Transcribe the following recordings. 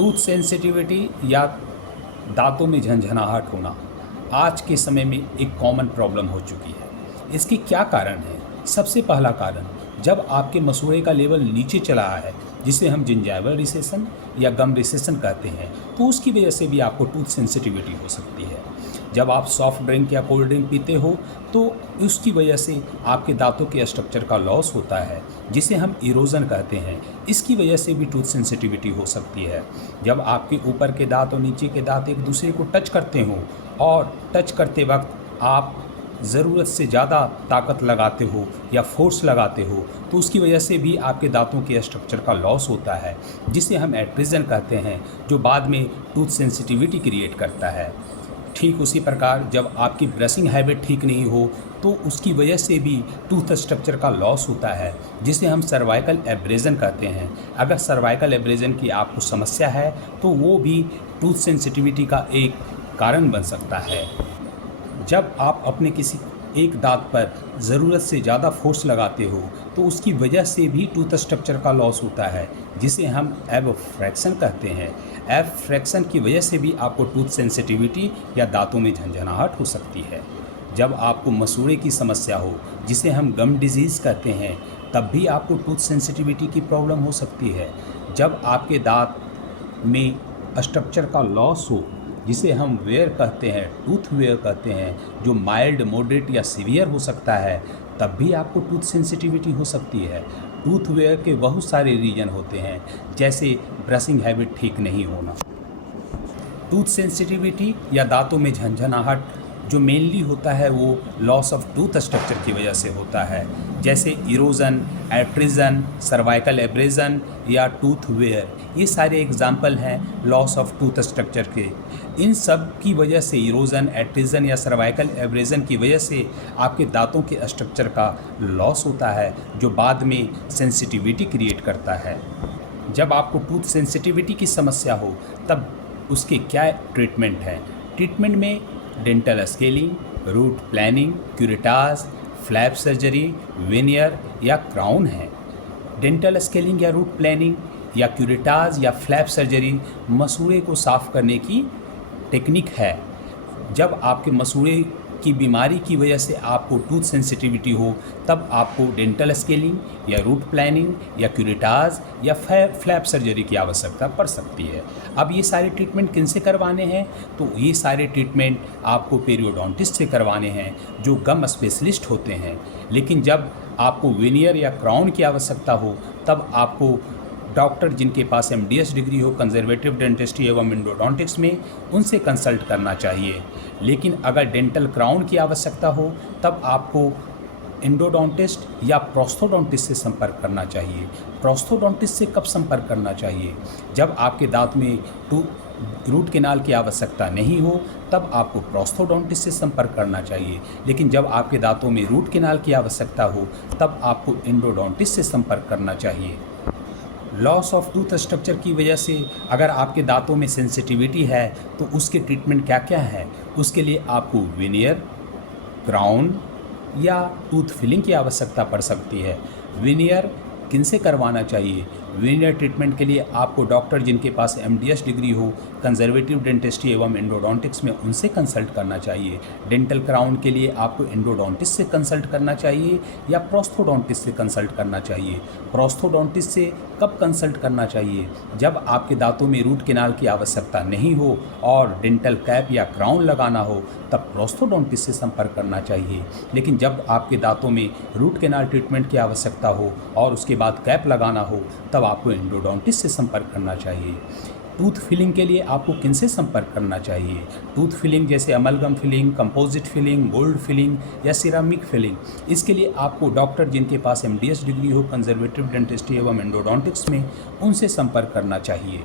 Tooth sensitivity या दांतों में झंझनाहट होना आज के समय में एक कॉमन प्रॉब्लम हो चुकी है। इसके क्या कारण है? सबसे पहला कारण, जब आपके मसूड़े का लेवल नीचे चला है, जिसे हम जिंजाइवल रिसेशन या गम रिसेशन कहते हैं, तो उसकी वजह से भी आपको टूथ सेंसिटिविटी हो सकती है। जब आप सॉफ्ट ड्रिंक या कोल्ड ड्रिंक पीते हो तो उसकी वजह से आपके दांतों के स्ट्रक्चर का लॉस होता है, जिसे हम इरोजन कहते हैं। इसकी वजह से भी टूथ सेंसिटिविटी हो सकती है। जब आपके ऊपर के दांत और नीचे के दांत एक दूसरे को टच करते हो और टच करते वक्त आप ज़रूरत से ज़्यादा ताकत लगाते हो या फोर्स लगाते हो, तो उसकी वजह से भी आपके दांतों के स्ट्रक्चर का लॉस होता है, जिसे हम एट्रिजन कहते हैं, जो बाद में टूथ सेंसिटिविटी क्रिएट करता है। ठीक उसी प्रकार जब आपकी ब्रशिंग हैबिट ठीक नहीं हो तो उसकी वजह से भी टूथ स्ट्रक्चर का लॉस होता है, जिसे हम सर्वाइकल एब्रेजन कहते हैं। अगर सर्वाइकल एब्रेजन की आपको समस्या है तो वो भी टूथ सेंसिटिविटी का एक कारण बन सकता है। जब आप अपने किसी एक दांत पर ज़रूरत से ज़्यादा फोर्स लगाते हो तो उसकी वजह से भी टूथ स्ट्रक्चर का लॉस होता है, जिसे हम एब्फ्रैक्शन कहते हैं। एब्फ्रैक्शन की वजह से भी आपको टूथ सेंसिटिविटी या दांतों में झंझनाहट हो सकती है। जब आपको मसूड़े की समस्या हो, जिसे हम गम डिजीज़ कहते हैं, तब भी आपको टूथ सेंसिटिविटी की प्रॉब्लम हो सकती है। जब आपके दांत में स्ट्रक्चर का लॉस हो, जिसे हम वेयर कहते हैं, टूथ वेयर कहते हैं, जो माइल्ड, मॉडरेट या सीवियर हो सकता है, तब भी आपको टूथ सेंसिटिविटी हो सकती है। टूथ वेयर के बहुत सारे रीजन होते हैं, जैसे ब्रशिंग हैबिट ठीक नहीं होना। टूथ सेंसिटिविटी या दांतों में झंझनाहट जो मेनली होता है वो लॉस ऑफ टूथ स्ट्रक्चर की वजह से होता है, जैसे इरोजन, एट्रिजन, सर्वाइकल एब्रेजन या टूथ वेयर। ये सारे एग्जाम्पल हैं लॉस ऑफ टूथ स्ट्रक्चर के। इन सब की वजह से, इरोजन, एट्रिजन या सर्वाइकल एब्रेजन की वजह से आपके दांतों के स्ट्रक्चर का लॉस होता है, जो बाद में सेंसिटिविटी क्रिएट करता है। जब आपको टूथ सेंसिटिविटी की समस्या हो तब उसके क्या ट्रीटमेंट है? ट्रीटमेंट में dental scaling, root planing, curettage, flap surgery, veneer या क्राउन है। डेंटल स्केलिंग या रूट प्लानिंग या क्यूरेटाज या फ्लैप सर्जरी मसूड़े को साफ़ करने की टेक्निक है। जब आपके मसूड़े की बीमारी की वजह से आपको टूथ सेंसिटिविटी हो, तब आपको डेंटल स्केलिंग या रूट प्लानिंग या क्यूरेटाज या फ्लैप सर्जरी की आवश्यकता पड़ सकती है। अब ये सारे ट्रीटमेंट किन से करवाने हैं? तो ये सारे ट्रीटमेंट आपको पेरियोडोंटिस्ट से करवाने हैं, जो गम स्पेशलिस्ट होते हैं। लेकिन जब आपको वेनियर या क्राउन की आवश्यकता हो, तब आपको डॉक्टर जिनके पास MDS डिग्री हो कंजर्वेटिव डेंटिस्ट्री एवं एंडोडोंटिक्स में, उनसे कंसल्ट करना चाहिए। लेकिन अगर डेंटल क्राउन की आवश्यकता हो तब आपको एंडोडोंटिस्ट या प्रोस्थोडोंटिस्ट से संपर्क करना चाहिए। प्रोस्थोडोंटिस्ट से कब संपर्क करना चाहिए? जब आपके दांत में रूट कैनाल की आवश्यकता नहीं हो, तब आपको प्रोस्थोडोंटिस्ट से संपर्क करना चाहिए। लेकिन जब आपके दांतों में रूट कैनाल की आवश्यकता हो, तब आपको एंडोडोंटिस्ट से संपर्क करना चाहिए। लॉस ऑफ टूथ स्ट्रक्चर की वजह से अगर आपके दांतों में सेंसिटिविटी है तो उसके ट्रीटमेंट क्या क्या है? उसके लिए आपको वेनियर, क्राउन या टूथ फिलिंग की आवश्यकता पड़ सकती है। वेनियर किन से करवाना चाहिए? वेनियर ट्रीटमेंट के लिए आपको डॉक्टर जिनके पास MDS डिग्री हो कंजर्वेटिव डेंटिस्ट्री एवं एंडोडोंटिक्स में, उनसे कंसल्ट करना चाहिए। डेंटल क्राउन के लिए आपको एंडोडोंटिस्ट से कंसल्ट करना चाहिए या प्रोस्थोडोंटिस्ट से कंसल्ट करना चाहिए। प्रोस्थोडोंटिस्ट से कब कंसल्ट करना चाहिए? जब आपके दांतों में रूट कैनाल की आवश्यकता नहीं हो और डेंटल कैप या क्राउन लगाना हो, तब प्रोस्थोडोंटिस्ट से संपर्क करना चाहिए। लेकिन जब आपके दांतों में रूट कैनाल ट्रीटमेंट की आवश्यकता हो और उसके बाद कैप लगाना हो, तब आपको एंडोडोंटिस्ट से संपर्क करना चाहिए। टूथ फिलिंग के लिए आपको किन से संपर्क करना चाहिए? टूथ फिलिंग जैसे amalgam filling, composite filling, gold filling या सिरामिक फिलिंग, इसके लिए आपको डॉक्टर जिनके पास MDS डिग्री हो कंजर्वेटिव डेंटिस्ट्री एवं एंडोडोंटिक्स में, उनसे संपर्क करना चाहिए।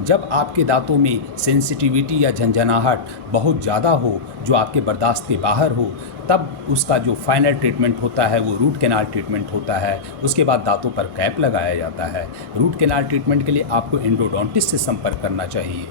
जब आपके दांतों में सेंसिटिविटी या झंझनाहट बहुत ज़्यादा हो, जो आपके बर्दाश्त के बाहर हो, तब उसका जो फाइनल ट्रीटमेंट होता है वो रूट कैनाल ट्रीटमेंट होता है। उसके बाद दांतों पर कैप लगाया जाता है। रूट कैनाल ट्रीटमेंट के लिए आपको एंडोडोंटिस्ट से संपर्क करना चाहिए।